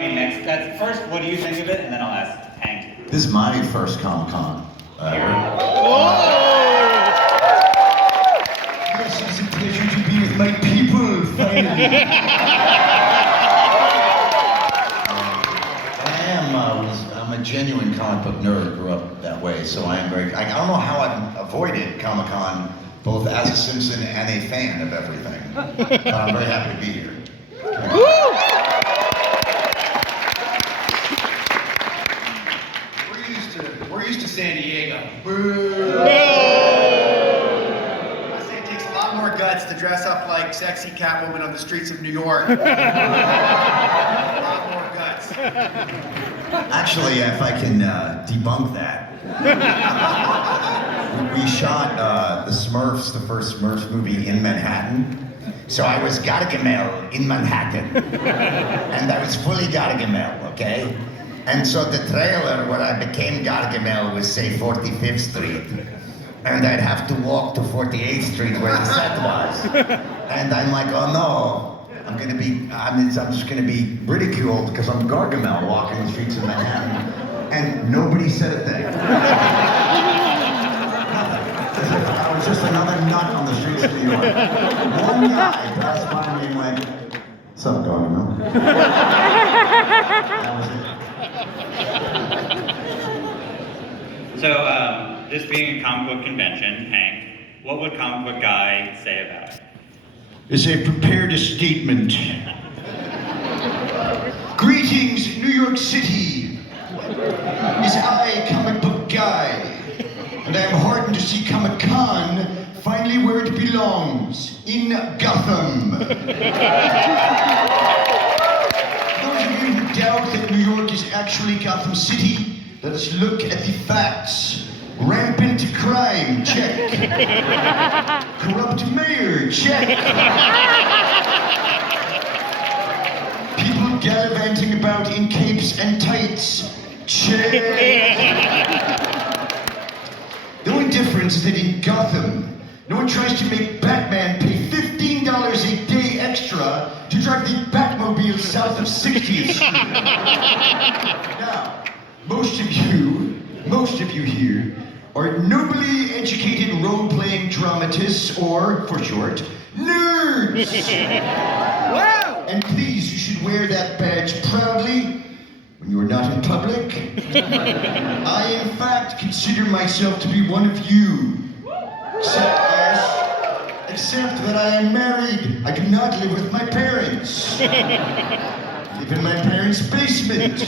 Next, that's first, what do you think of it? And then I'll ask Hank. This is my first Comic-Con. Yes, it's a pleasure to be with my people, finally. I'm a genuine comic book nerd, grew up that way, so I don't know how I've avoided Comic-Con, both as a Simpson and a fan of everything. But I'm very happy to be here. We're used to San Diego. Boo. I say it takes a lot more guts to dress up like sexy Catwoman on the streets of New York. A lot more guts. Actually, if I can debunk that, we shot the Smurfs, the first Smurfs movie in Manhattan. So I was Gargamel in Manhattan, and I was fully Gargamel, okay? And so the trailer where I became Gargamel was, say, 45th Street. And I'd have to walk to 48th Street where the set was. And I'm like, oh no, I'm just gonna be ridiculed because I'm Gargamel walking the streets of Manhattan. And nobody said a thing. I was just another nut on the streets of New York. One guy passed by me and went, what's up, Gargamel? That was it. So, this being a comic book convention, Hank, what would Comic Book Guy say about it? As I prepared a statement. Greetings, New York City. Is I, Comic Book Guy, and I am heartened to see Comic-Con finally where it belongs, in Gotham. Those of you who doubt that New York is actually Gotham City, let us look at the facts. Rampant crime, check. Corrupt mayor, check. People gallivanting about in capes and tights, check. The only difference is that in Gotham, no one tries to make Batman pay $15 a day extra to drive the Batmobile south of 60th Street. Now, most of you here are nobly educated role-playing dramatists, or, for short, nerds! Wow! And please, you should wear that badge proudly when you are not in public. I, in fact, consider myself to be one of you. Except that I am married. I do not live with my parents. I live in my parents' basement,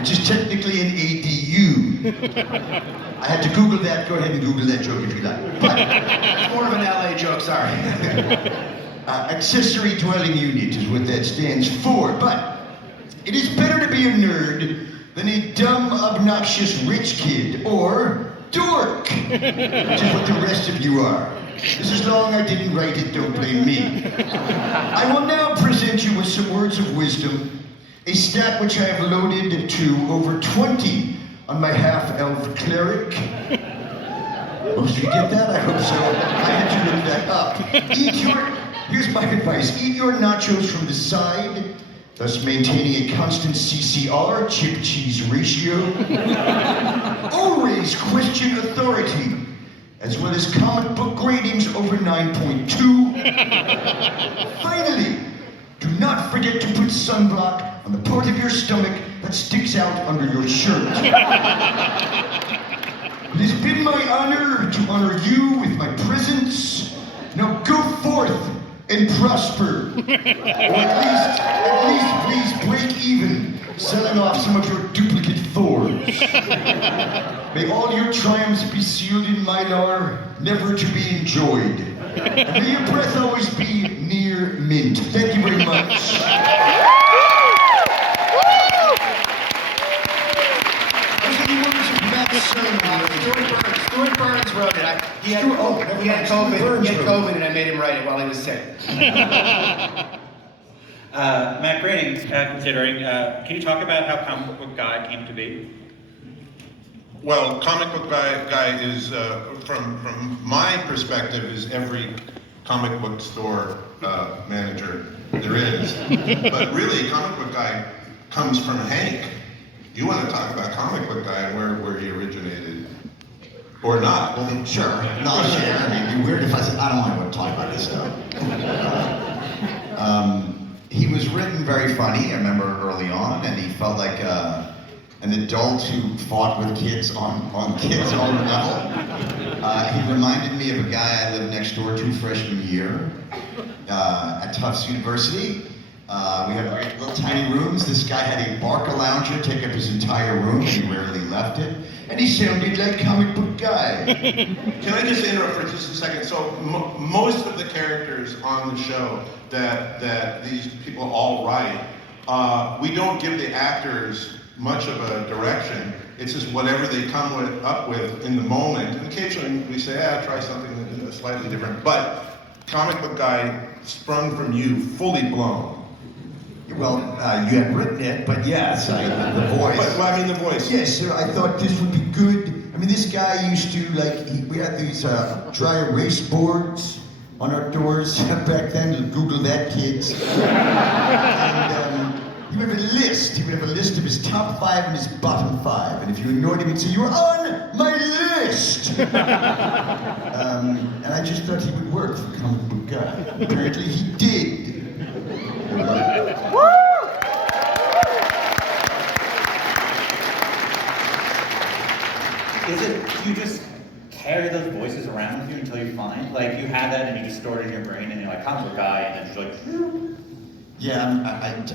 which is technically an ADU. I had to Google that. Go ahead and Google that joke if you like. But It's more of an LA joke, sorry. accessory dwelling unit is what that stands for. But it is better to be a nerd than a dumb, obnoxious rich kid, or dork, which is what the rest of you are. This is long, I didn't write it, don't blame me. I will now present you with some words of wisdom, a stat which I have loaded to over 20 on my half-elf cleric. Most of you get that? I hope so. I had to look that up. Here's my advice, eat your nachos from the side, thus maintaining a constant CCR, chip-cheese ratio. Always question authority, as well as comic book ratings over 9.2. Finally, do not forget to put sunblock on the part of your stomach that sticks out under your shirt. It has been my honor to honor you with my presence. Now go forth and prosper. Or at least please break even, selling off some of your duplicate Thors. May all your triumphs be sealed in Mylar, never to be enjoyed. And may your breath always be near mint. Thank you very much. Stuart Burns wrote it. He had COVID, and I made him write it while he was sick. Matt Groening, considering, can you talk about how Comic Book Guy came to be? Well, Comic Book Guy is, from my perspective, is every comic book store manager there is. But really, Comic Book Guy comes from Hank. You want to talk about comic book guy and where he originated, or not? Well, sure. No, yeah, I mean, it'd be weird if I said, I don't want to talk about this stuff. He was written very funny, I remember early on, and he felt like an adult who fought with kids on kids' own level. He reminded me of a guy I lived next door to freshman year at Tufts University. We had great little tiny rooms. This guy had a Barca lounger take up his entire room, and he rarely left it. And he sounded like comic book guy. Can I just interrupt for just a second? So most of the characters on the show that these people all write, we don't give the actors much of a direction. It's just whatever they come up with in the moment. And occasionally we say, try something slightly different. But comic book guy sprung from you, fully blown. Well, you had written it, but yes, the voice. Well, I mean the voice. Yes, sir, I thought this would be good. I mean, this guy used to, we had these dry erase boards on our doors back then. Google that, kids. And he would have a list. He would have a list of his top 5 and his bottom 5. And if you ignored him, he'd say, "You're on my list!" And I just thought he would work for comic book guy. Apparently he did. Is it, do you just carry those voices around with you until you find? Like, you have that and you just store it in your brain and you're like, comic book guy, and then you're like, yeah,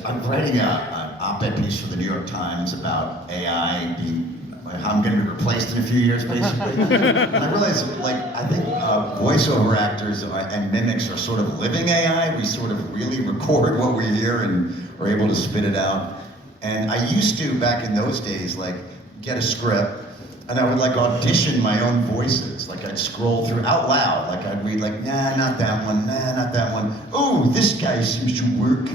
I'm writing an op-ed piece for the New York Times about AI being, how I'm going to be replaced in a few years, basically. And I realize, I think voiceover actors and mimics are sort of living AI. We sort of really record what we hear and are able to spit it out. And I used to, back in those days, get a script, and I would audition my own voices. I'd scroll through out loud. I'd read nah, not that one, nah, not that one. Oh, this guy seems to work.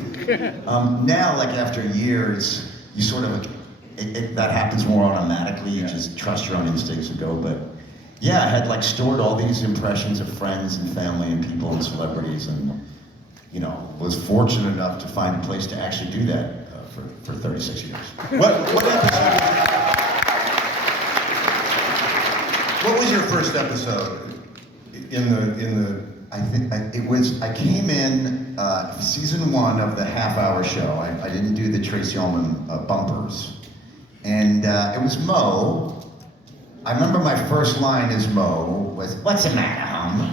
Now, after years, you sort of, that happens more automatically. You just trust your own instincts and go. But yeah, I had stored all these impressions of friends and family and people and celebrities, and was fortunate enough to find a place to actually do that for 36 years. What was your first episode in the? I think I came in season 1 of the half-hour show. I didn't do the Tracy Ullman bumpers. And it was Mo. I remember my first line as Mo was, "What's the matter, hum?"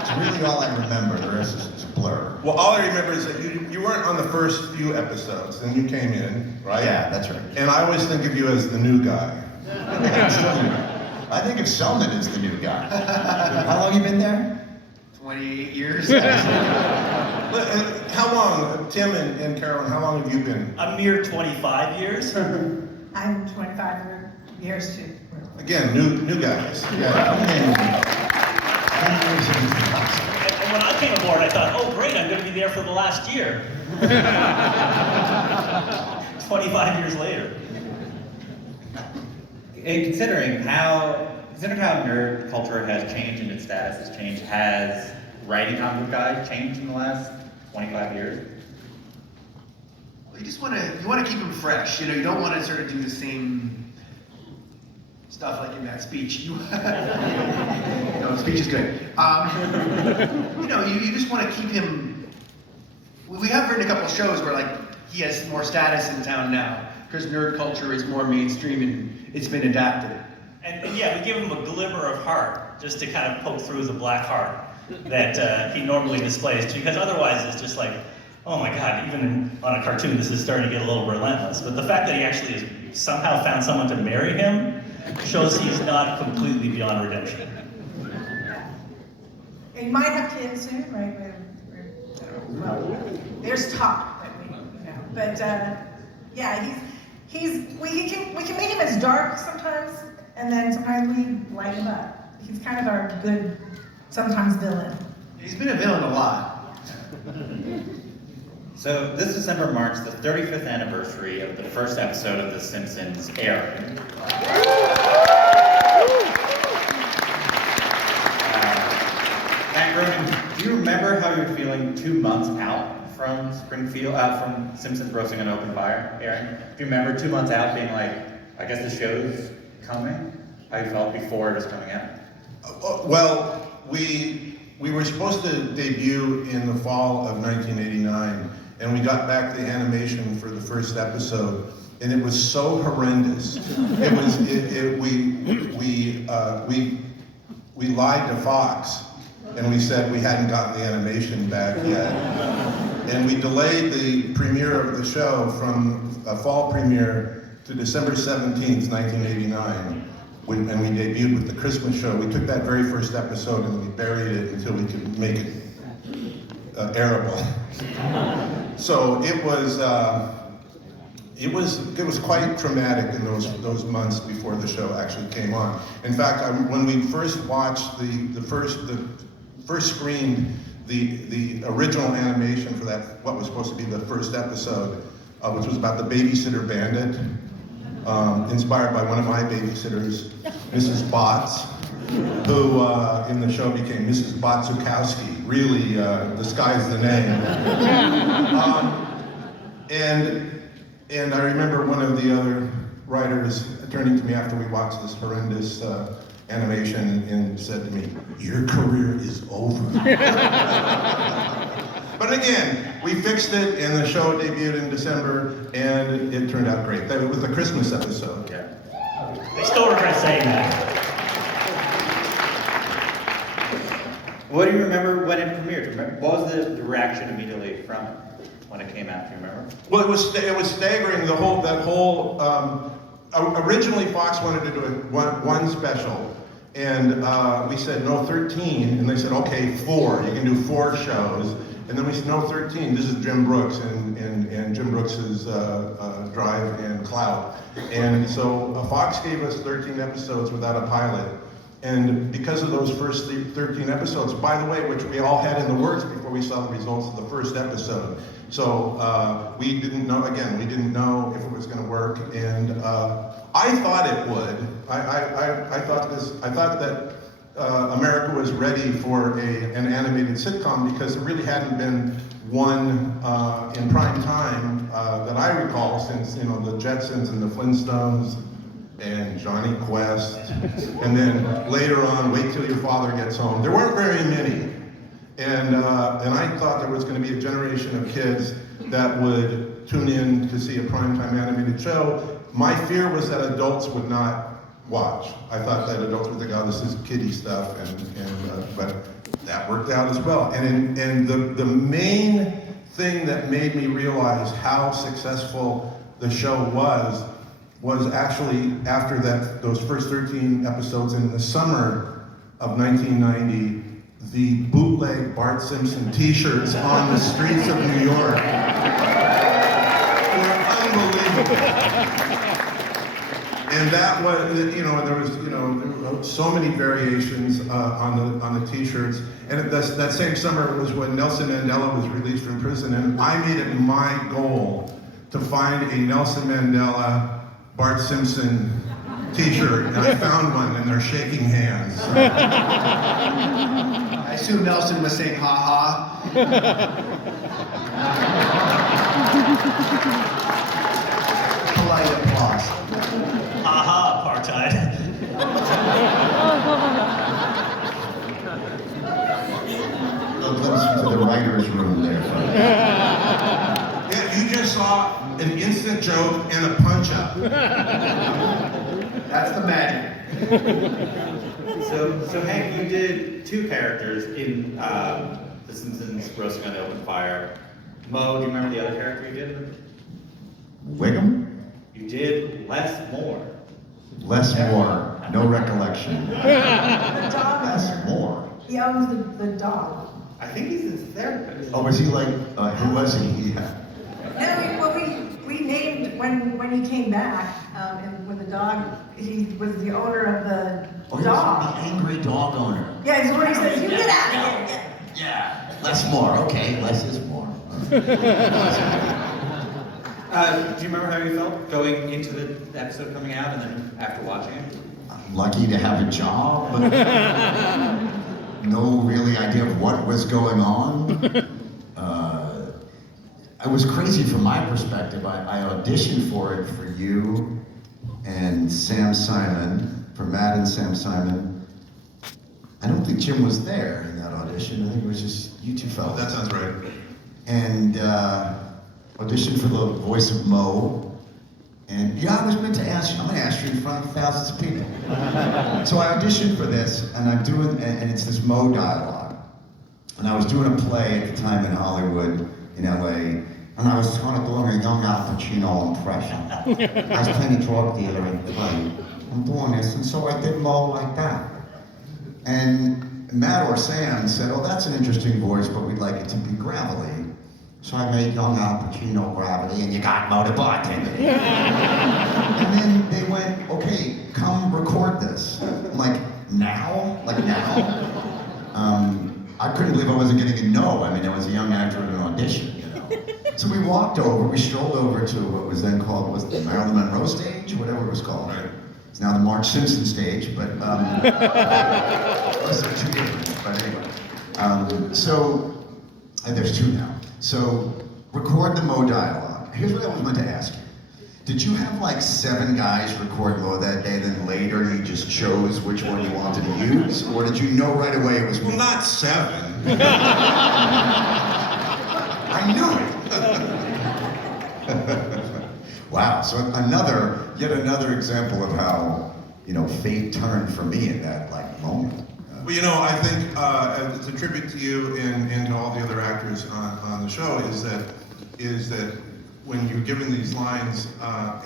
It's really all I remember. The rest is a blur. Well, all I remember is that you weren't on the first few episodes, then you came in, right? Yeah, that's right. And I always think of you as the new guy. I think of Selman as the new guy. How long you been there? 28 years. How long, Tim and Carolyn, how long have you been? A mere 25 years. I'm 25 years too. Again, new guys. Yeah. And when I came aboard, I thought, oh great, I'm going to be there for the last year. 25 years later. And considering how nerd culture has changed and its status has changed, has writing comic book guy changed in the last 25 years? Well, you want to keep them fresh. You don't want to sort of do the same stuff like in that speech. The speech is good. You just want to keep him. We have written a couple shows where he has more status in town now because nerd culture is more mainstream and it's been adapted. And yeah, we give him a glimmer of heart just to kind of poke through the black heart that he normally displays, because otherwise it's just oh my God, even on a cartoon this is starting to get a little relentless. But the fact that he actually has somehow found someone to marry him shows he's not completely beyond redemption. He might have kids soon, right? Well, there's talk that but yeah, we can make him as dark sometimes, and then sometimes we light him up. He's kind of our good, sometimes villain. He's been a villain a lot. So this December marks the 35th anniversary of the first episode of The Simpsons airing. Matt Groening, do you remember how you were feeling 2 months out from Springfield, from Simpsons Roasting on Open Fire airing? Do you remember 2 months out being like, I guess the show's coming? How you felt before it was coming out? Well, we were supposed to debut in the fall of 1989, and we got back the animation for the first episode, and it was so horrendous. We lied to Fox, and we said we hadn't gotten the animation back yet. And we delayed the premiere of the show from a fall premiere to December 17th, 1989. And we debuted with the Christmas show. We took that very first episode and we buried it until we could make it airable. So it was quite traumatic in those months before the show actually came on. In fact, when we first watched the first screened the original animation for that, what was supposed to be the first episode, which was about the babysitter bandit, inspired by one of my babysitters, Mrs. Botts, who in the show became Mrs. Botzukowski. Really, the sky's the name. And I remember one of the other writers turning to me after we watched this horrendous animation and said to me, "Your career is over." But again, we fixed it, and the show debuted in December, and it turned out great. That was the Christmas episode. Yeah. I still regret saying that. What do you remember when it premiered? What was the reaction immediately from it when it came out? Do you remember? Well, it was staggering. Originally Fox wanted to do one special, and we said no 13, and they said okay 4. You can do 4 shows. And then we said, no, 13, this is Jim Brooks and Jim Brooks's drive and clout. And so Fox gave us 13 episodes without a pilot. And because of those first 13 episodes, by the way, which we all had in the works before we saw the results of the first episode. So we didn't know if it was gonna work. And I thought it would. I thought that America was ready for an animated sitcom because there really hadn't been one in prime time that I recall since the Jetsons and the Flintstones and Johnny Quest, and then later on, Wait Till Your Father Gets Home. There weren't very many, and I thought there was going to be a generation of kids that would tune in to see a primetime animated show. My fear was that adults would not watch. I thought that adults would think, oh, this is kiddie stuff, but that worked out as well. And the main thing that made me realize how successful the show was actually after those first 13 episodes in the summer of 1990, the bootleg Bart Simpson t-shirts on the streets of New York were unbelievable. And that was, there was so many variations on the t-shirts. And that same summer was when Nelson Mandela was released from prison, and I made it my goal to find a Nelson Mandela Bart Simpson t-shirt, and I found one, and they're shaking hands. I assume Nelson was saying ha ha. Polite applause. Aha, apartheid. A glimpse into the writer's room there. Yeah, you just saw an instant joke and a punch-up. That's the magic. So Hank, you did 2 characters in The Simpsons Roasting on the Open Fire. Mo, do you remember the other character you did? Wiggum? You did Less More. Less more. No recollection. The dog Less owner. more. He owns the dog. I think he's his therapist. Oh, was he like, who was he? Yeah. No, we named when he came back, and when the dog, he was the owner of the Oh, he was dog. the angry dog owner. Yeah, he's where he says, "You get out of here." Yeah. Less more. Okay, less is more. Do you remember how you felt going into the episode coming out and then after watching it? I'm lucky to have a job. No really idea of what was going on. it was crazy from my perspective. I auditioned for it for you and Sam Simon, for Matt and Sam Simon. I don't think Jim was there in that audition. I think it was just you two fellas. That sounds right. And auditioned for the voice of Mo. And yeah, I was meant to ask you, I'm gonna ask you in front of thousands of people. So I auditioned for this, and I'm doing, and it's this Mo dialogue. And I was doing a play at the time in Hollywood, in LA, and I was kind of doing a young Al Pacino impression. I was playing a drug dealer in the play. I'm doing this, and so I did Mo like that. And Matt or Sam said, oh, that's an interesting voice, but we'd like it to be gravelly. So I made young Al Pacino gravelly, and you got Mo the bartender. And then they went, okay, come record this. I'm like, now? Like now? I couldn't believe I wasn't getting a no. I mean, I was a young actor at an audition, you know. So we walked over, we strolled over to what was then called, was the Marilyn Monroe stage, or whatever it was called. Right. It's now the Marge Simpson stage, but those are two different, but anyway. And there's two now. So record the Mo dialogue. Here's what I was meant to ask you. Did you have like 7 guys record Mo that day, then later you just chose which one you wanted to use? Or did you know right away it was me? Well, not 7. I knew it! Wow, so yet another example of how, you know, fate turned for me in that like moment. Well, you know, I think it's a tribute to you and to all the other actors on the show is that when you're given these lines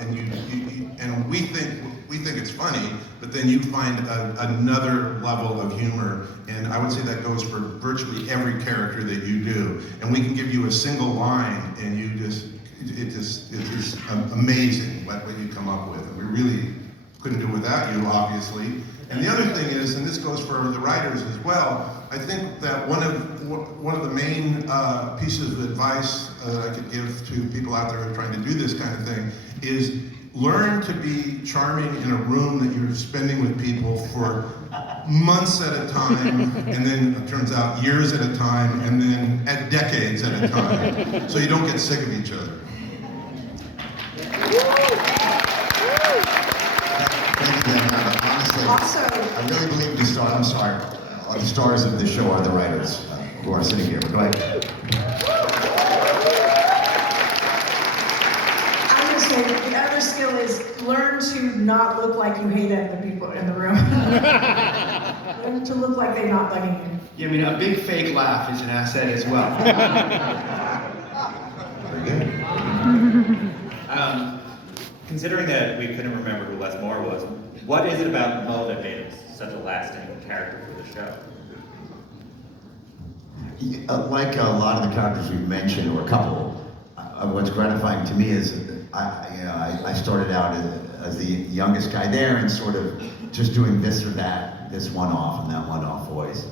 and and we think it's funny, but then you find another level of humor, and I would say that goes for virtually every character that you do. And we can give you a single line, and it's just amazing what you come up with. And we really couldn't do it without you, obviously. And the other thing is, and this goes for the writers as well, I think that one of the main pieces of advice I could give to people out there who are trying to do this kind of thing is learn to be charming in a room that you're spending with people for months at a time, and then it turns out years at a time, and then at decades at a time, so you don't get sick of each other. Thank you, honestly, Also, I really believe the stars of the show are the writers who are sitting here. But go ahead. I'm gonna say the other skill is learn to not look like you hate other people in the room. Learn to look like they're not bugging you. Yeah, I mean, a big fake laugh is an asset as well. Very good. Considering that we couldn't remember who Les Moore was, what is it about Mo that made him such a lasting character for the show? Like a lot of the characters we've mentioned, or a couple, what's gratifying to me is I started out as the youngest guy there and sort of just doing this or that, this one-off and that one-off voice.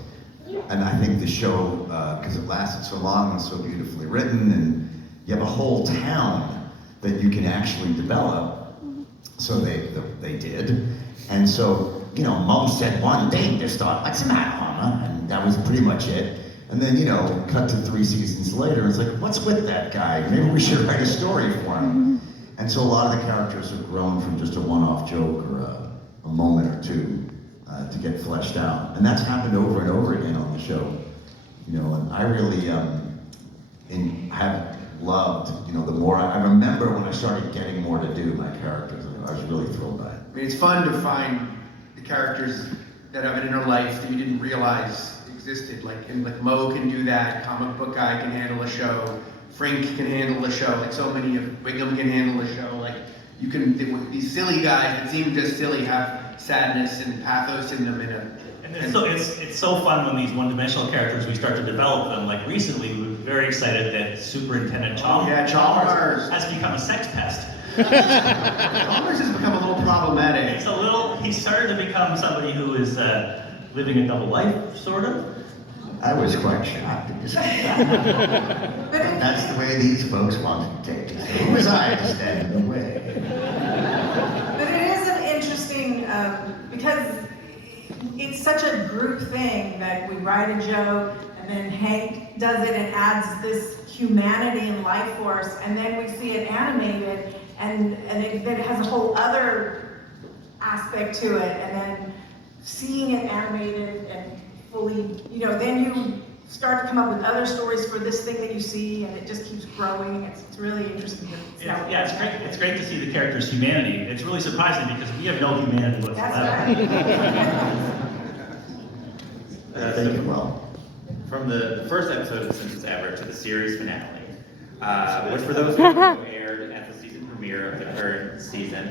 And I think the show, because it lasted so long and so beautifully written, and you have a whole town that you can actually develop. So they did. And so, you know, Mom said one thing to start, what's the matter, Mama? And that was pretty much it. And then, you know, cut to 3 seasons later, it's like, what's with that guy? Maybe we should write a story for him. And so a lot of the characters have grown from just a one-off joke or a moment or two to get fleshed out. And that's happened over and over again on the show. You know, and I really have loved, you know, the more I remember when I started getting more to do my characters. I was really thrilled by it. I mean, it's fun to find the characters that have an inner life that you didn't realize existed. Like Mo can do that, comic book guy can handle a show, Frank can handle a show, like so many of Wiggum can handle a show. Like you can, these silly guys that seem just silly have sadness and pathos in them. And so it's so fun when these one-dimensional characters, we start to develop them. Like recently, we were very excited that Superintendent Chalmers has become a sex pest. Chalmers has become a little problematic. He started to become somebody who is living a double life, sort of. I was quite shocked. That's the way these folks wanted to take it. So who was I to stand in the way? But it is an interesting, because it's such a group thing that we write a joke, and then Hank does it and adds this humanity and life force, and then we see it animated, and then it has a whole other aspect to it, and then seeing it animated and fully, you know, then you start to come up with other stories for this thing that you see, and it just keeps growing. It's really interesting. Yeah, it's great. It's great to see the character's humanity. It's really surprising because we have no humanity whatsoever. That's right. Thank you, well. From the first episode of The Simpsons ever to the series finale, which for those who don't know aired at the season premiere of the current season,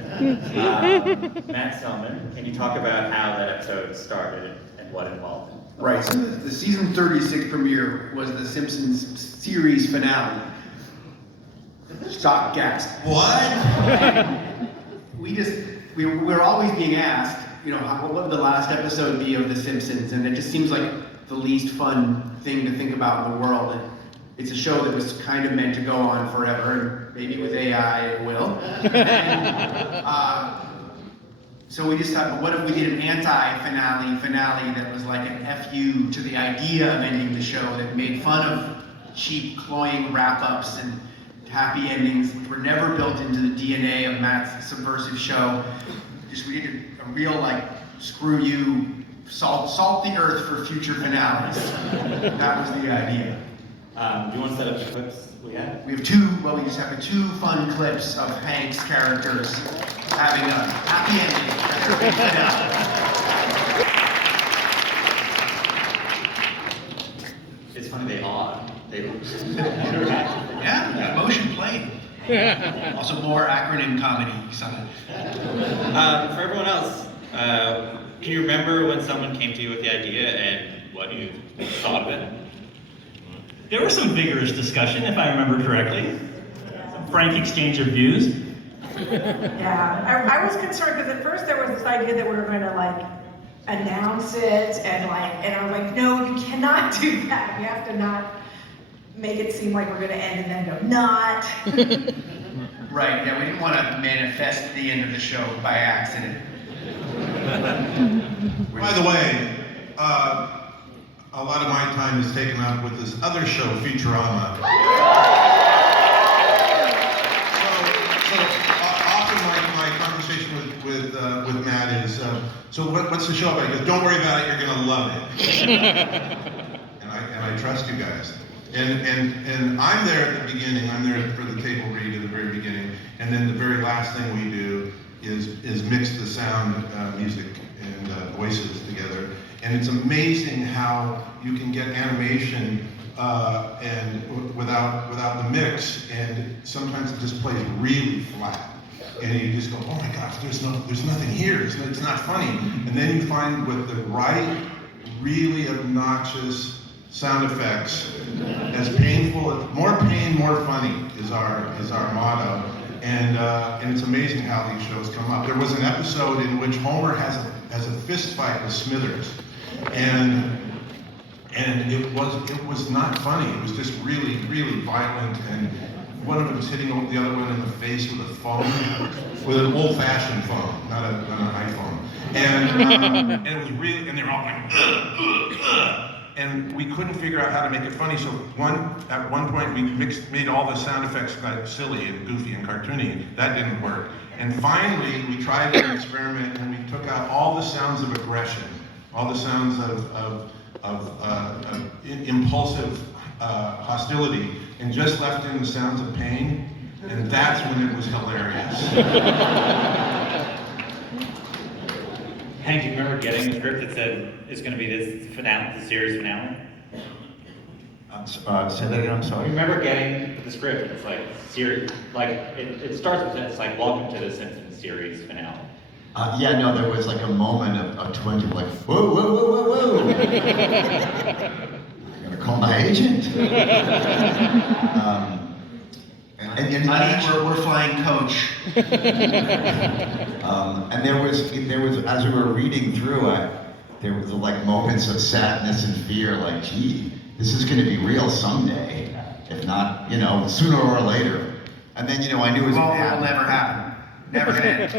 Matt Selman, can you talk about how that episode started and what involved it? Right, so the season 36 premiere was the Simpsons series finale. Shock gasp. What? We're always being asked, you know, what would the last episode be of The Simpsons? And it just seems like the least fun thing to think about in the world. And it's a show that was kind of meant to go on forever, and maybe with AI it will. And, so we just thought, well, what if we did an anti-finale that was like an FU to the idea of ending the show, that made fun of cheap, cloying wrap-ups and happy endings, which were never built into the DNA of Matt's subversive show. Just we did a real, like, screw you, salt the earth for future finales. That was the idea. Do you want to set up the clips we have? We have we just have two fun clips of Hank's characters having a happy ending for their big finale. It's funny, they are. They Yeah, motion played. Also more acronym comedy, something. For everyone else, can you remember when someone came to you with the idea and what you thought of it? There was some vigorous discussion, if I remember correctly. Some frank exchange of views. Yeah, I was concerned because at first there was this idea that we were going to like announce it and I was like, no, you cannot do that. You have to not make it seem like we're going to end and then go not. Right, yeah, we didn't want to manifest the end of the show by accident. By the way, a lot of my time is taken up with this other show, Futurama. So often my conversation with Matt is, so what's the show about? He goes, don't worry about it, you're gonna love it. and I trust you guys. And I'm there at the beginning. I'm there for the table read at the very beginning, and then the very last thing we do is mix the sound, music, and voices together. And it's amazing how you can get animation and without the mix, and sometimes it just plays really flat. And you just go, oh my gosh, there's nothing here. It's not funny. And then you find with the right, really obnoxious sound effects, as painful, more pain, more funny is our motto. And it's amazing how these shows come up. There was an episode in which Homer has a fist fight with Smithers, and it was not funny. It was just really, really violent, and one of them was hitting the other one in the face with a phone, with an old-fashioned phone, not an iPhone. And it was really, and they were all like, and we couldn't figure out how to make it funny. So at one point we made all the sound effects kind of silly and goofy and cartoony. That didn't work. And finally, we tried an experiment, and we took out all the sounds of aggression, all the sounds of impulsive hostility, and just left in the sounds of pain. And that's when it was hilarious. Hank, do you remember getting a script that said it's going to be this finale, the series finale? Say that again, I'm sorry. You remember getting the script? It's like series, like it starts with it's like welcome to the Simpsons series finale. Yeah, no, there was like a moment of twinge of like, whoa, whoa, whoa, whoa, whoa. I'm gonna call my agent. Honey, we're flying coach. And there was, as we were reading through it, there was like moments of sadness and fear, like, gee, this is gonna be real someday. If not, sooner or later. And then, I knew it was Well, gonna it'll happen. never happen. Never gonna end.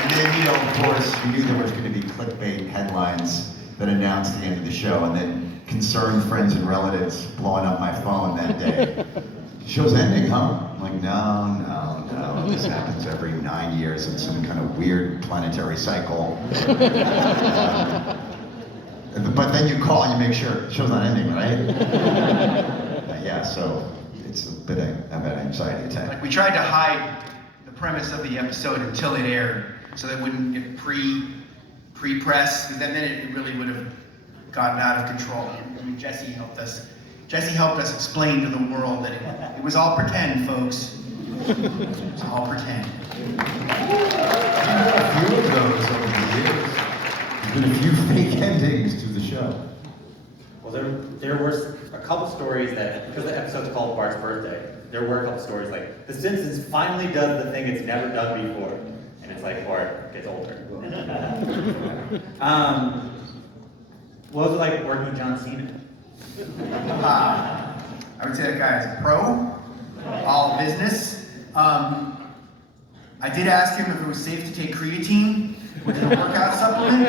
And then, of course, we knew there was gonna be clickbait headlines that announced the end of the show, and then concerned friends and relatives blowing up my phone that day. Show's ending, huh? I'm like, no. This happens every 9 years in some kind of weird planetary cycle. But then you call and you make sure show's not ending, right? Yeah, so it's a bit of an anxiety attack. Like we tried to hide the premise of the episode until it aired, so that it wouldn't get pre-press, because then it really would have gotten out of control. I mean, Jesse helped us. Jesse helped us explain to the world that it was all pretend, folks. It was all pretend. A few of those over the years. There's been a few fake endings to the show. Well, there were a couple stories that, because the episode's called Bart's birthday, there were a couple stories like, The Simpsons finally does the thing it's never done before. And it's like Bart gets older. What was it like working with John Cena? I would say that guy is a pro, all business. I did ask him if it was safe to take creatine, which is a workout supplement.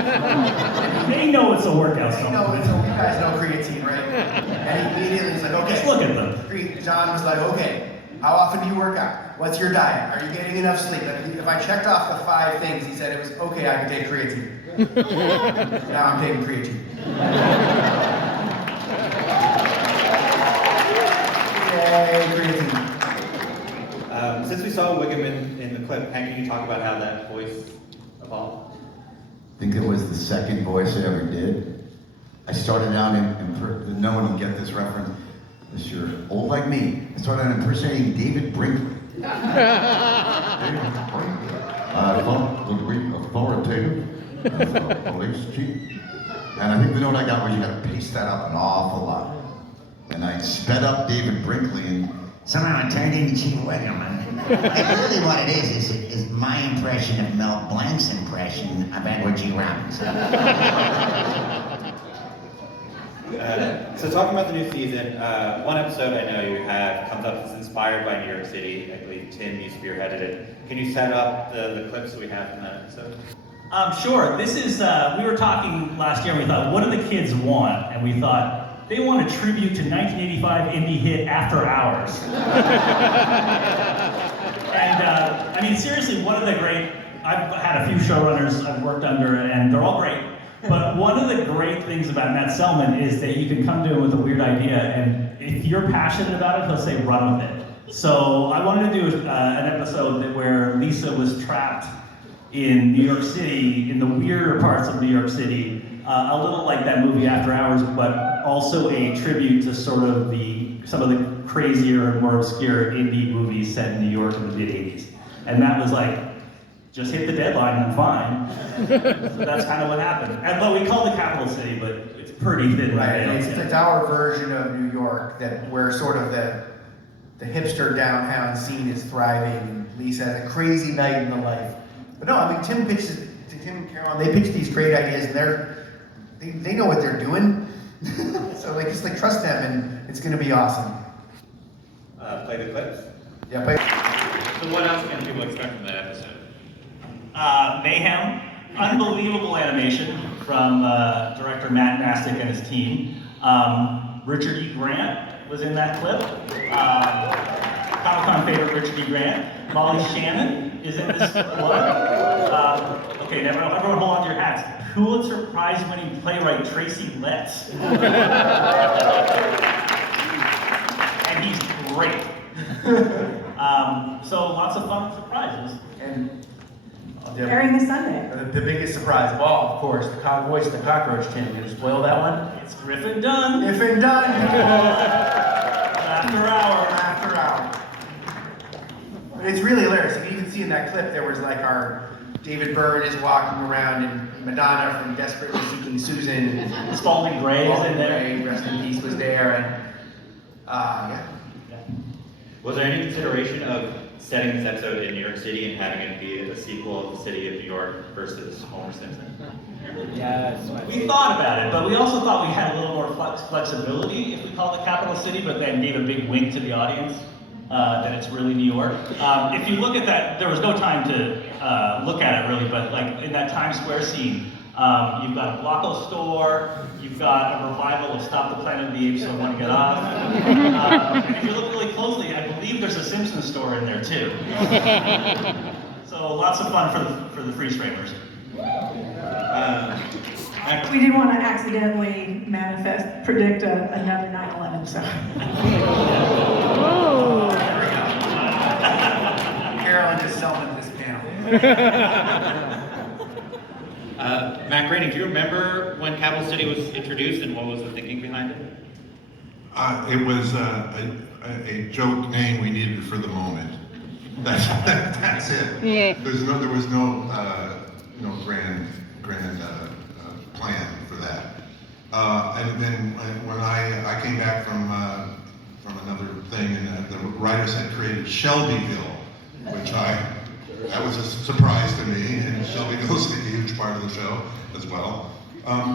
They know it's a workout You supplement. guys know creatine, right? And he immediately was like, okay. Just look at them. John was like, okay, how often do you work out? What's your diet? Are you getting enough sleep? If I checked off the 5 things, he said it was okay, I can take creatine. Now I'm taking creatine. Yay, creatine. Since we saw Wiggum in the clip, Hank, can you talk about how that voice evolved? I think it was the second voice I ever did. I started out no one will get this reference, unless you're old like me. I started out impersonating David Brinkley. Authoritative, police chief. And I think the note I got was you gotta pace that up an awful lot. And I sped up David Brinkley and somehow I turned into Chief Wiggum. Really what it is my impression of Mel Blanc's impression of Edward G. Robinson. So talking about the new season, one episode I know you have comes up that's inspired by New York City. I believe Tim, you spearheaded it. Can you set up the clips that we have from that episode? Sure. This is, we were talking last year and we thought, what do the kids want? And we thought, they want a tribute to 1985 indie hit After Hours. And I mean, seriously, one of the great, I've had a few showrunners I've worked under and they're all great. But one of the great things about Matt Selman is that you can come to him with a weird idea and if you're passionate about it, he'll say run with it. So I wanted to do an episode where Lisa was trapped in New York City, in the weirder parts of New York City, a little like that movie After Hours, but also a tribute to sort of some of the crazier and more obscure indie movies set in New York in the mid-'80s. And that was like, just hit the deadline and fine. So that's kind of what happened. But we called it Capital City, but it's pretty thin. Right, it's our version of New York, where sort of the hipster downtown scene is thriving, and Lisa has a crazy night in the life. But no, I mean, Tim and Carolyn, they pitch these great ideas, and they know what they're doing. So just trust them, and it's gonna be awesome. Play the clips. Yeah, play. So what else can people expect from that episode? Mayhem, unbelievable animation from director Matt Nastic and his team. Richard E. Grant was in that clip. Comic-Con favorite Richard E. Grant. Molly Shannon is in this clip. Okay, everyone hold on to your hats. Pulitzer Prize-winning playwright Tracy Letts. And he's great. So lots of fun surprises. And Airing this Sunday. the biggest surprise of all, of course, the voice of the cockroach Tim. You gonna spoil that one? It's Griffin Dunn. Griffin Dunn. After Hours. After Hours. But it's really hilarious. You can even see in that clip there was our David Byrne is walking around and Madonna from Desperately Seeking Susan. And Spalding Gray is in there. Gray, rest in peace, was there, and yeah. Was there any consideration of setting this episode in New York City and having it be a sequel of the city of New York versus Homer Simpson? Yes. We thought about it, but we also thought we had a little more flexibility if we called it Capital City, but then gave a big wink to the audience that it's really New York. If you look at that, there was no time to look at it really, but in that Times Square scene, You've got a Blocko store. You've got a revival of Stop the Planet of the Apes, So I Want to Get Off. And if you look really closely, I believe there's a Simpsons store in there too. So lots of fun for the freeze framers. We didn't want to accidentally predict another 9/11, so. There we go. Carolyn is Selman this panel. Matt Groening, do you remember when Capital City was introduced and what was the thinking behind it? It was a joke name we needed for the moment. That's it. Yeah. There was no grand plan for that. And then when I came back from another thing, and the writers had created Shelbyville, which that was a surprise to me, and Shelbyville's a huge part of the show as well.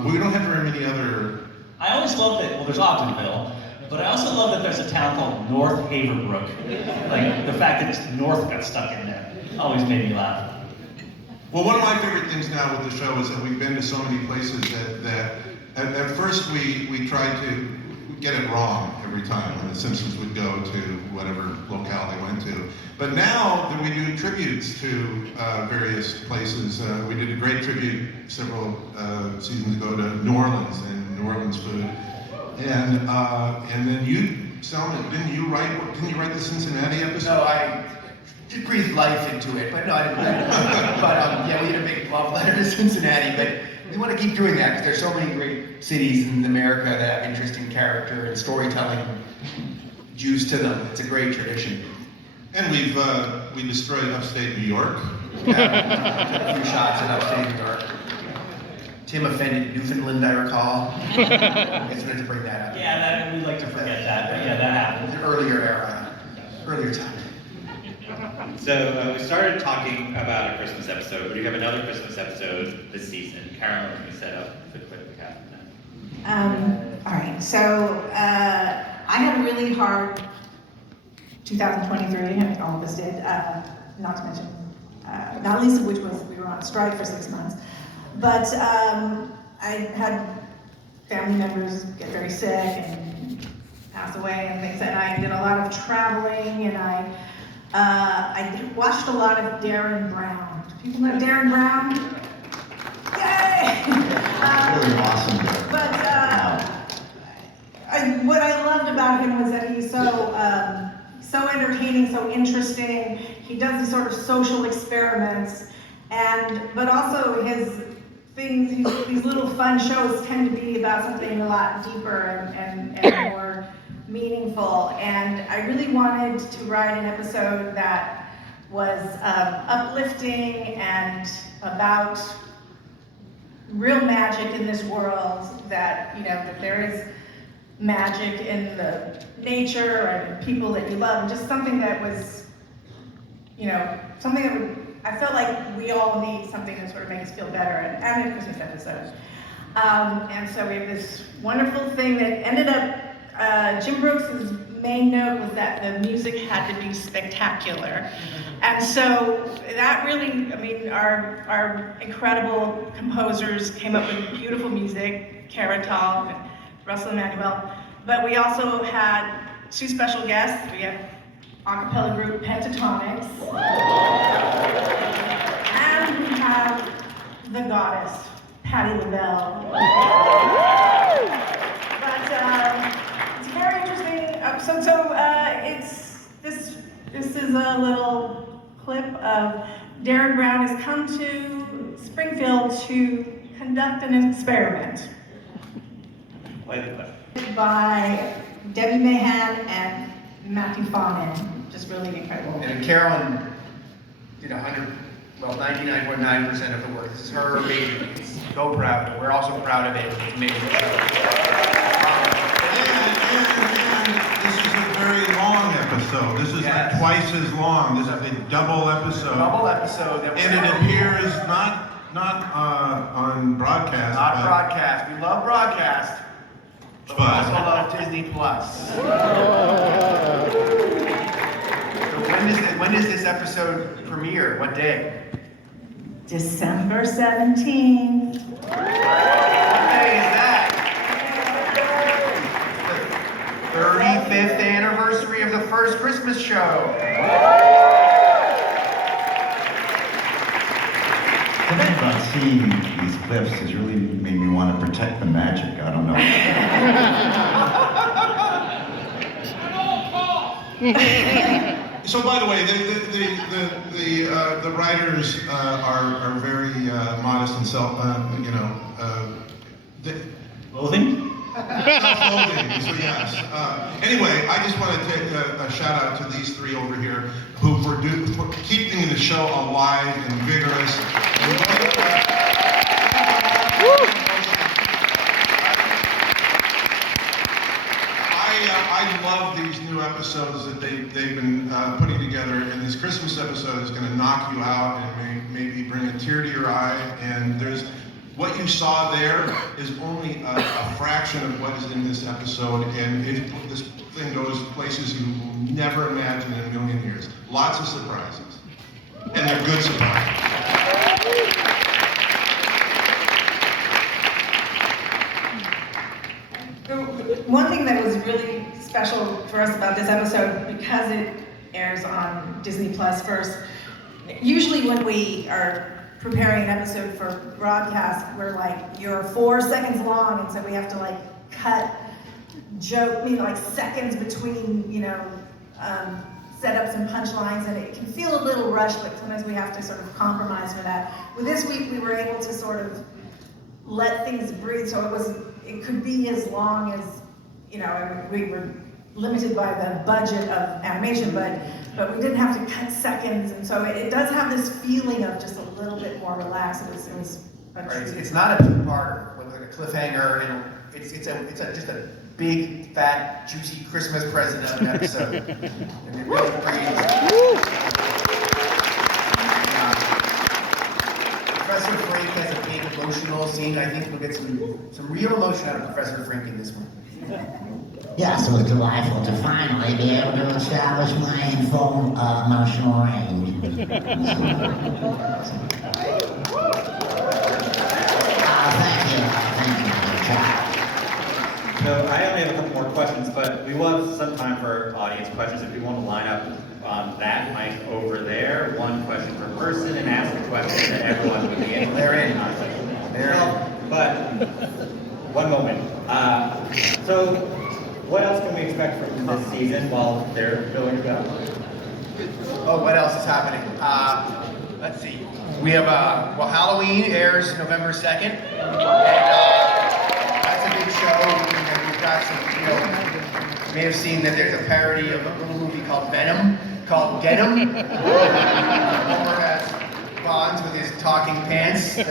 We don't have very many other. I always love that, well, there's Ogdenville, but I also love that there's a town called North Haverbrook. Like, the fact that North got stuck in there always made me laugh. Well, one of my favorite things now with the show is that we've been to so many places that at first we tried to get it wrong every time when the Simpsons would go to whatever locale they went to. But now that we do tributes to various places, we did a great tribute several seasons ago to New Orleans and New Orleans food. And then you, Selman, didn't you write the Cincinnati episode? So I just breathed life into it, but no, I didn't. But yeah, we had a big love letter to Cincinnati, but we want to keep doing that because there's so many great cities in America that have interesting character and storytelling juice to them. It's a great tradition. And we destroyed upstate New York. Yeah, a few shots in upstate New York. Tim offended Newfoundland, I recall. I guess we had to bring that up. Yeah, we'd like to forget that, but yeah, that happened. An earlier era, earlier time. So we started talking about a Christmas episode, but you have another Christmas episode this season. Carolyn, can you set up the quick recap of that? All right, so I had a really hard 2023, I mean, all of us did, not to mention, not least of which was we were on strike for 6 months. But I had family members get very sick and pass away and things, and I did a lot of traveling, and I watched a lot of Darren Brown. Do people know Darren Brown? Yay! Really awesome. But what I loved about him was that he's so entertaining, so interesting. He does these sort of social experiments, but also his things, these little fun shows tend to be about something a lot deeper and more meaningful. And I really wanted to write an episode that was uplifting and about real magic in this world, that, you know, that there is magic in the nature and people that you love, and just something that was, you know, something that would, I felt like we all need something to sort of make us feel better, and a Christmas episode. And so we have this wonderful thing that ended up, Jim Brooks' main note was that the music had to be spectacular. And so that really, I mean, our incredible composers came up with beautiful music, Cara Tal and Russell Emanuel. But we also had two special guests. We have a cappella group Pentatonics. And we have the goddess, Patti LaBelle. But it's a very interesting episode. So this is a little clip of Darren Brown has come to Springfield to conduct an experiment. Play the clip. By Debbie Mahan and Matthew Fawnin. Just really incredible. And Carolyn did 99.9% of the work. This is her baby. So proud of it. We're also proud of it. It's amazing. And this is a very long episode. This is Yes. twice as long. This is a double episode. Double episode. That And it appears not on broadcast. Not but broadcast. We love broadcast. But we also love Disney Plus. So when does this episode premiere? What day? December 17th. What day is that? The 35th anniversary of the first Christmas show. Something about seeing these clips has really made me want to protect the magic. I don't know. So by the way, the writers are very modest and Clothing? self-loathing. So yes. Anyway, I just want to take a shout out to these three over here who for keeping the show alive and vigorous. I love these new episodes that they've been putting together, and this Christmas episode is going to knock you out and maybe bring a tear to your eye. And what you saw there is only a fraction of what is in this episode, and this thing goes places you will never imagine in a million years. Lots of surprises, and they're good surprises. One thing that was really special for us about this episode, because it airs on Disney Plus first, usually when we are preparing an episode for broadcast, we're like, you're 4 seconds long, and so we have to like cut like seconds between, setups and punchlines, and it can feel a little rushed, but sometimes we have to sort of compromise for that. With this week, we were able to sort of let things breathe, so it could be as long as, we were limited by the budget of animation, but we didn't have to cut seconds, and so it does have this feeling of just a little bit more relaxed. It was Right, it's not a two-parter with like a cliffhanger, and it's just a big, fat, juicy Christmas present of an episode. And it really breathes. Professor Frink has a big emotional scene. I think we'll get some real emotion out of Professor Frink in this one. Yeah, so it's delightful to finally be able to establish my full emotional range. Thank you. So I only have a couple more questions, but we will have some time for audience questions. If you want to line up on that mic over there, one question per person, and ask a question that everyone would be able to. They're in. But one moment. So what else can we expect from this season while they're filling it out? Oh, what else is happening? Let's see. We have, Halloween airs November 2nd. And that's a big show. We've got some, you may have seen that there's a parody of a little movie called Venom, called Get 'Em. Homer has Bonds with his talking pants that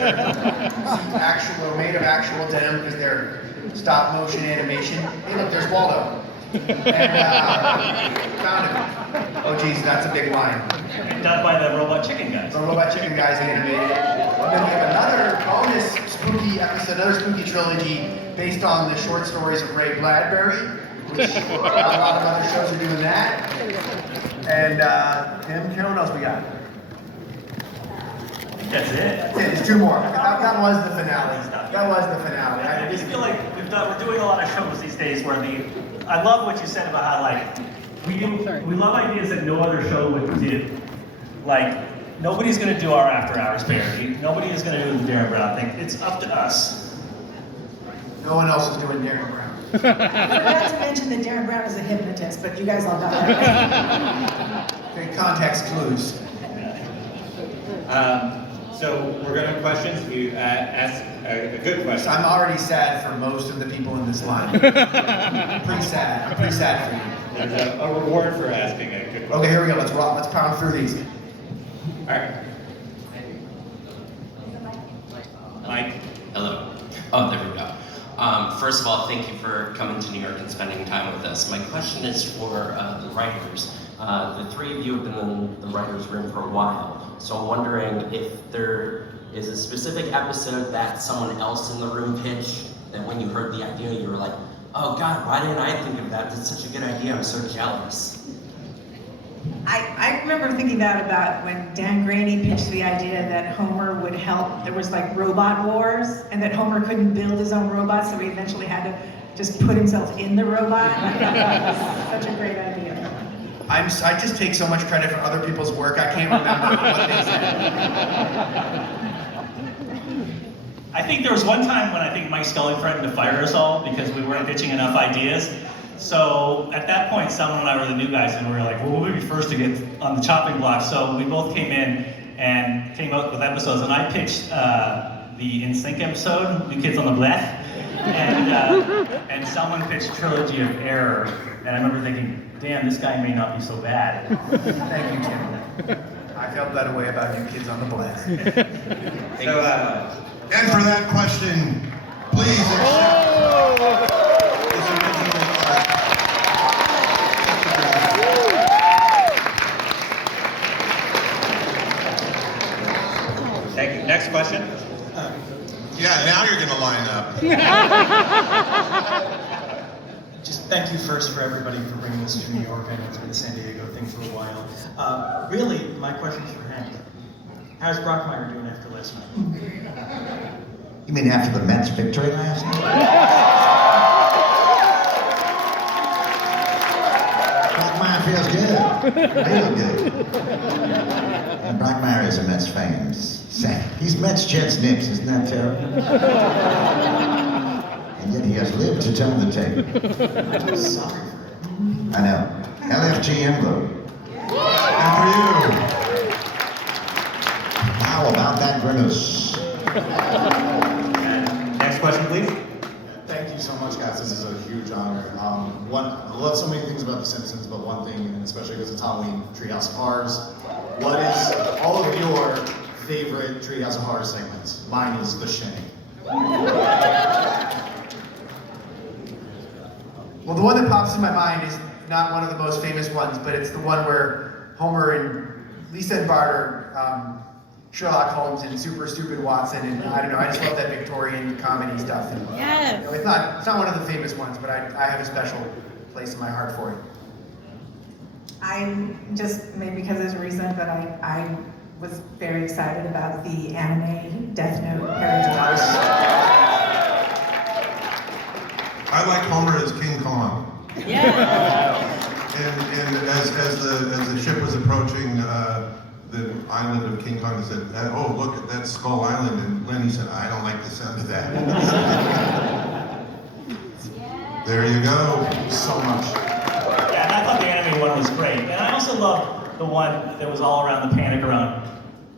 are made of actual denim because they're stop motion animation. Hey look, there's Waldo. And found him. Oh geez, that's a big line. Done by the Robot Chicken guys. The Robot Chicken guys animated. And then we have another bonus spooky episode, another spooky trilogy based on the short stories of Ray Bradbury, which a lot of other shows are doing that. And Tim, Carolyn, what else we got? That's it. That's it, there's two more. That was the finale. That was the finale. I just feel like we're doing a lot of shows these days where I love what you said about how we love ideas that no other show would do. Like, nobody's gonna do our After Hours parody. Nobody is gonna do the Darren Brown thing. It's up to us. No one else is doing Darren Brown. I forgot to mention that Darren Brown is a hypnotist, but you guys all got that. Okay, context clues. So we're going to have questions. If you ask a good question. I'm already sad for most of the people in this line. I'm pretty sad. I'm pretty sad for you. There's a reward for asking a good question. Okay, here we go. Let's rock. Let's pound through these. All right. Mike. Hello. Oh, there we go. First of all, thank you for coming to New York and spending time with us. My question is for the writers. The three of you have been in the writer's room for a while, so I'm wondering if there is a specific episode that someone else in the room pitched that when you heard the idea, you were like, oh God, why didn't I think of that? That's such a good idea, I'm so jealous. I remember thinking that about when Dan Groening pitched the idea that Homer would help. There was like robot wars, and that Homer couldn't build his own robot, so he eventually had to just put himself in the robot. I thought that was such a great idea. I just take so much credit for other people's work, I can't remember what they said. I think there was one time when I think Mike Scully threatened to fire us all because we weren't pitching enough ideas. So at that point, Selman and I were the new guys, and we were like, well, we'll be first to get on the chopping block. So we both came in and came up with episodes, and I pitched the NSYNC episode, New Kids on the Block, and Selman pitched Trilogy of Error. And I remember thinking, damn, this guy may not be so bad. Thank you, Tim. I felt that way about New Kids on the Block. So, And for that question, please accept this original thank you. Next question. Yeah, now you're gonna line up. Just thank you first for everybody for bringing us to New York. I know it's been the San Diego thing for a while. Really, my question's for Hank. How's Brockmeyer doing after last night? You mean after the Mets victory last night? Brockmeyer feels good. Real good. And Brockmeyer is a Mets fan. He's Mets, Jets, Knicks. Isn't that terrible? And yet he has lived to tell the tale. I'm sorry for it. I know. LFGM vote. And for you. How about that grimace? Next question, please. Thank you so much, guys. This is a huge honor. I love so many things about The Simpsons, but one thing, and especially because it's Halloween, Treehouse of Horrors. What is all of your favorite Treehouse of Horrors segments? Mine is The Shame. Well, the one that pops in my mind is not one of the most famous ones, but it's the one where Homer and Lisa and Bart are Sherlock Holmes and super stupid Watson, and I don't know, I just love that Victorian comedy stuff. And, Yes. you know, it's not one of the famous ones, but I have a special place in my heart for it. I just, maybe because there's a reason, but I was very excited about the anime Death Note parody. I like Homer as King Kong. Yeah. And as the ship was approaching the island of King Kong, they said, "Oh, look at that Skull Island," and Lenny said, "I don't like the sound of that." There you go. So much. Yeah, and I thought the anime one was great. And I also loved the one that was all around the panic around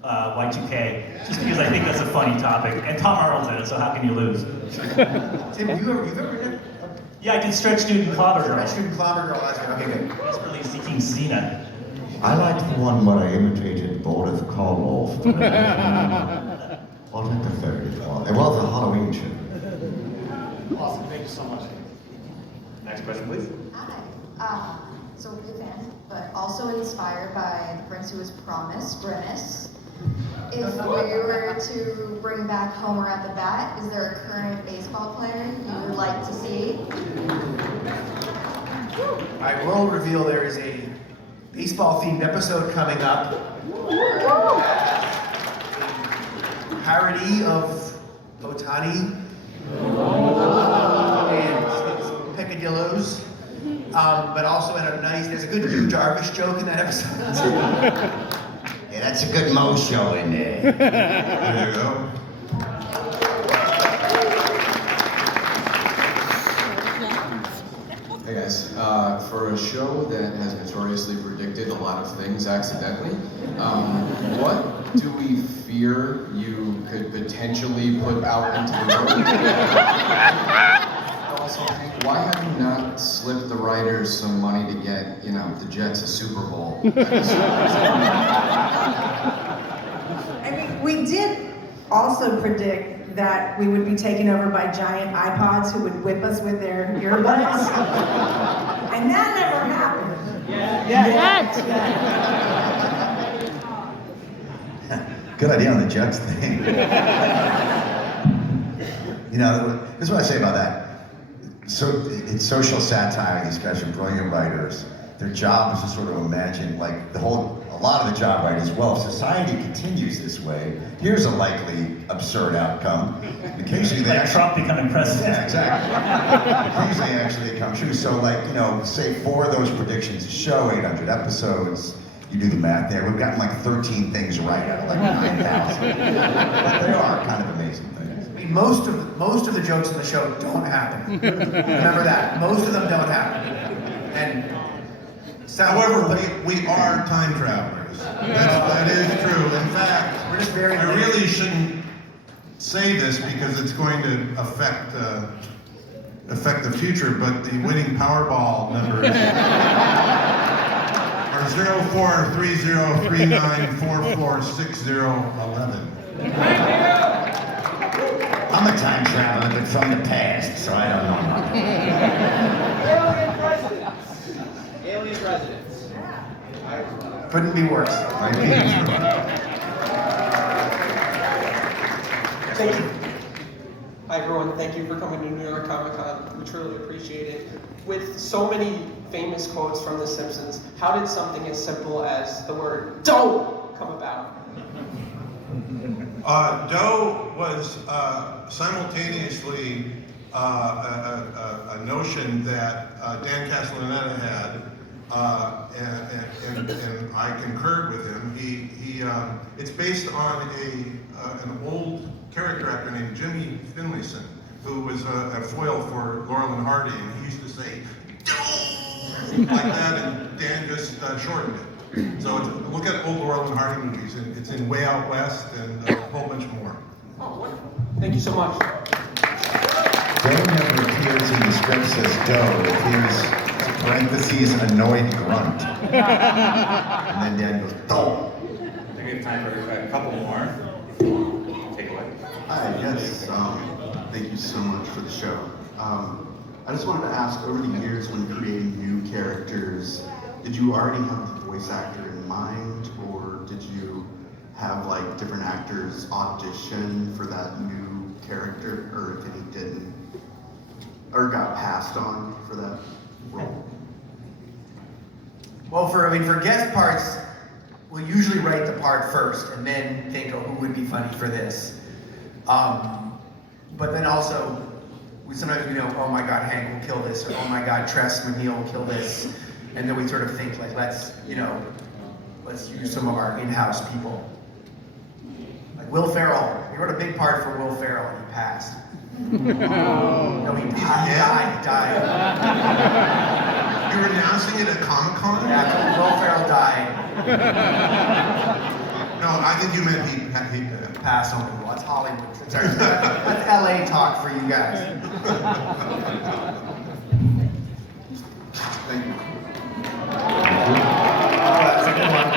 Y2K, just because I think that's a funny topic. And Tom Arnold's in it, so how can you lose? Tim, you've ever written Yeah, I did Stretch Dude and Clobber Girl. Student Clobber Girl last week? Okay, good. He's really seeking Xena. I liked the one where I imitated Boris Karloff. What did the third one? It was a Halloween show. Awesome. Thank you so much. Next question, please. Hi. So big fan, but also inspired by The Prince Who Was Promised, Grimace. If we were to bring back Homer at the bat, is there a current baseball player you would like to see? I will reveal there is a baseball-themed episode coming up. A parody of Otani and Peccadillos, but also in a nice. There's a good Yu Darvish joke in that episode. Yeah, that's a good Mo show in there. There you go. Hey guys, for a show that has notoriously predicted a lot of things accidentally, what do we fear you could potentially put out into the world? Also, why have you not slipped the writers some money to get, the Jets a Super Bowl? I mean, we did also predict that we would be taken over by giant iPods who would whip us with their earbuds. And that never happened. Good idea on the Jets thing. This is what I say about that. So it's social satire, these guys are brilliant writers. their job is to sort of imagine, like, a lot of the job, right, is, well, if society continues this way, here's a likely absurd outcome. Occasionally they Like Trump becoming president. Yeah, exactly. Occasionally actually they come true. So, like, you know, say 4 of those predictions a show, 800 episodes, you do the math there, we've gotten like 13 things right out of like 9,000. But they are kind of amazing things. I mean, most of the jokes in the show don't happen. Remember that. Most of them don't happen. And However, we are time travelers. That is true. In fact, we're just very. I really shouldn't say this because it's going to affect the future. But the winning Powerball numbers are 043039446011. I'm a time traveler, but from the past, so I don't know. Alien presidents. Alien presidents. Couldn't be worse. Thank you. Hi everyone, thank you for coming to New York Comic Con. We truly appreciate it. With so many famous quotes from The Simpsons, how did something as simple as the word "dough" come about? Dough was simultaneously a notion that Dan Castellaneta had, and I concurred with him. It's based on an old character actor named Jimmy Finlayson, who was a foil for Laurel and Hardy, and he used to say "Dough" like that, and Dan just shortened it. So look at old Laurel and Hardy movies, and it's in Way Out West and a whole bunch more. Oh, wonderful. Thank you so much. Doe never appears in the script says Doe. It appears, parentheses, annoyed grunt. And then Dan goes, Doe. I think we have time for a couple more. Take away. Hi, yes. Thank you so much for the show. I just wanted to ask, over the years when creating new characters, did you already have the voice actor in mind, or did you have like different actors audition for that new character, or if any didn't, or got passed on for that role? Well, for guest parts, we'll usually write the part first and then think, oh, who would be funny for this? But then also, sometimes we know, oh my God, Hank will kill this, or oh my God, Tress McNeil will kill this. And then we sort of think like, let's use some of our in-house people. Like Will Ferrell, we wrote a big part for Will Ferrell and he passed. No, he died. You were announcing it at Comic-Con? Yeah, Will Ferrell died. No, I think you meant he passed on the wall. That's Hollywood. That's LA talk for you guys. Thank you. That's a good one.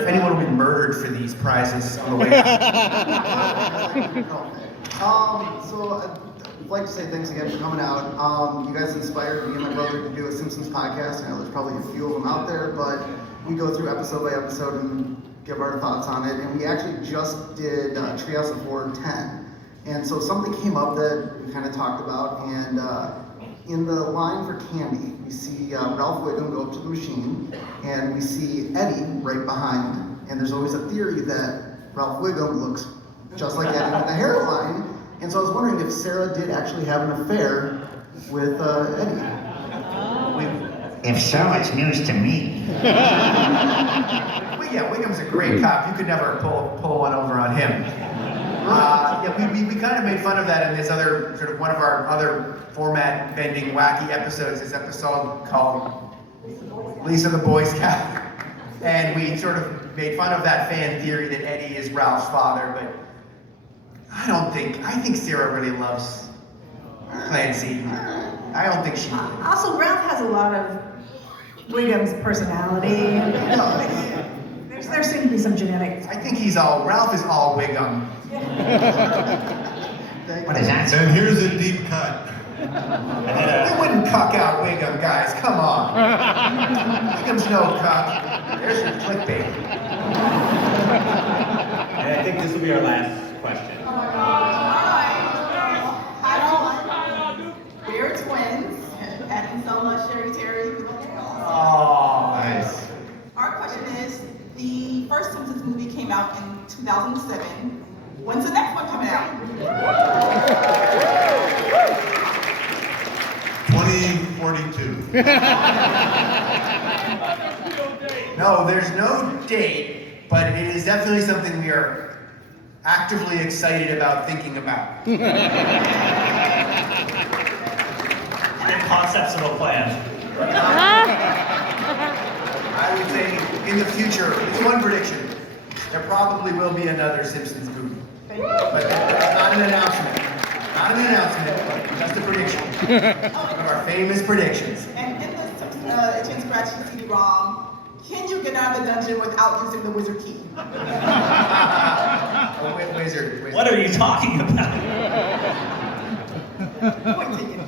If anyone will be murdered for these prizes on the way out. So I'd like to say thanks again for coming out. You guys inspired me and my brother to do a Simpsons podcast. I know there's probably a few of them out there, but we go through episode by episode and give our thoughts on it. And we actually just did Treehouse of Horror 10. And so something came up that we kind of talked about, and in the line for Candy, we see Ralph Wiggum go up to the machine, and we see Eddie right behind. And there's always a theory that Ralph Wiggum looks just like Eddie with the hairline. And so I was wondering if Sarah did actually have an affair with Eddie. If so, it's news to me. Well, yeah, Wiggum's a great cop. You could never pull one over on him. We kind of made fun of that in this other, sort of one of our other format-bending, wacky episodes, this episode called Lisa the Boy Scout. And we sort of made fun of that fan theory that Eddie is Ralph's father, but I think Sarah really loves Clancy. I don't think she would. Also, Ralph has a lot of Wiggum's personality. There seem to be some genetics. I think Ralph is all Wiggum. What is that? And here's a deep cut. We wouldn't cuck out Wiggum, guys. Come on. Wiggum's no cuck. There's your clickbait. And I think this will be our last question. We're twins, and Sherry Terry. Oh, nice. Our question is, the first Simpsons movie came out in 2007. When's the next one coming out? 2042. No, there's no date, but it is definitely something we are actively excited about thinking about. And concepts of a plan. I would say in the future, it's one prediction. There probably will be another Simpsons movie. But that's not an announcement. Not an announcement, but just a prediction. One of our famous predictions. And in the Simpsons Scratch CD-ROM, can you get out of the dungeon without using the wizard key? Wizard. What are you talking about? Point taken.